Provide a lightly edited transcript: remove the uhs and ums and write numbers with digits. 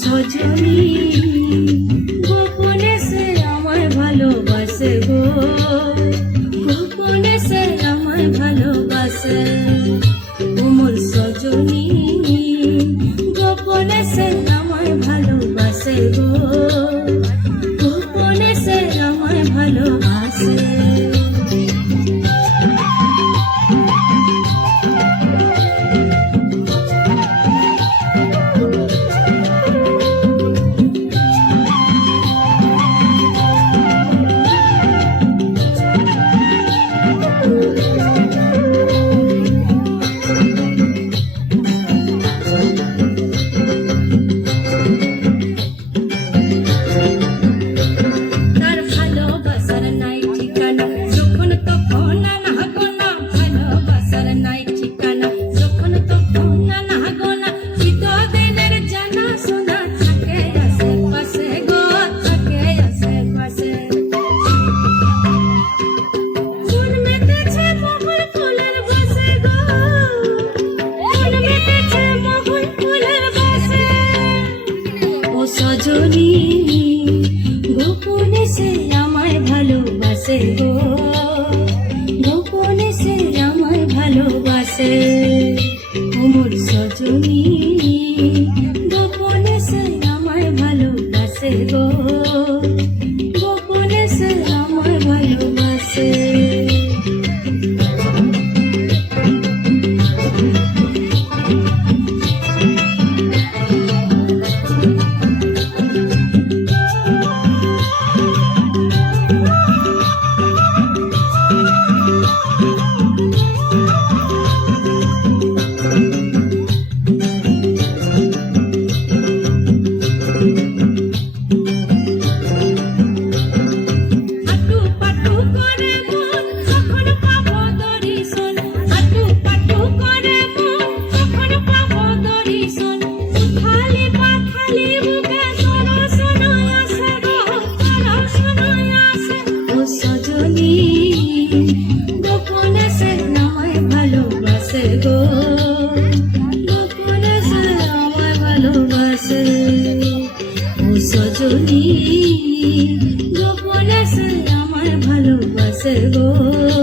সজনী গোপনে সে আমায় ভালোবাসে গো, গোপনে সে আমায় ভালোবাসে। ওমর সজনী গোপনে সে আমায় ভালোবাসে গো, গোপনে সে আমায় ভালোবাসে। সজনী গোপনে সে আমায় ভালোবাসে গো, গোপনে সে আমায় ভালোবাসে। ওমর সজনী গোপনে সে আমায় ভালোবাসে গো, গোপনে সে আমায় ভালোবাসে। গোপনে সে আমায় ভালোবাসে গো, গোপনে সে আমায় ভালোবাসে। ও সজনী গোপনে সে আমায় ভালোবাসে গো।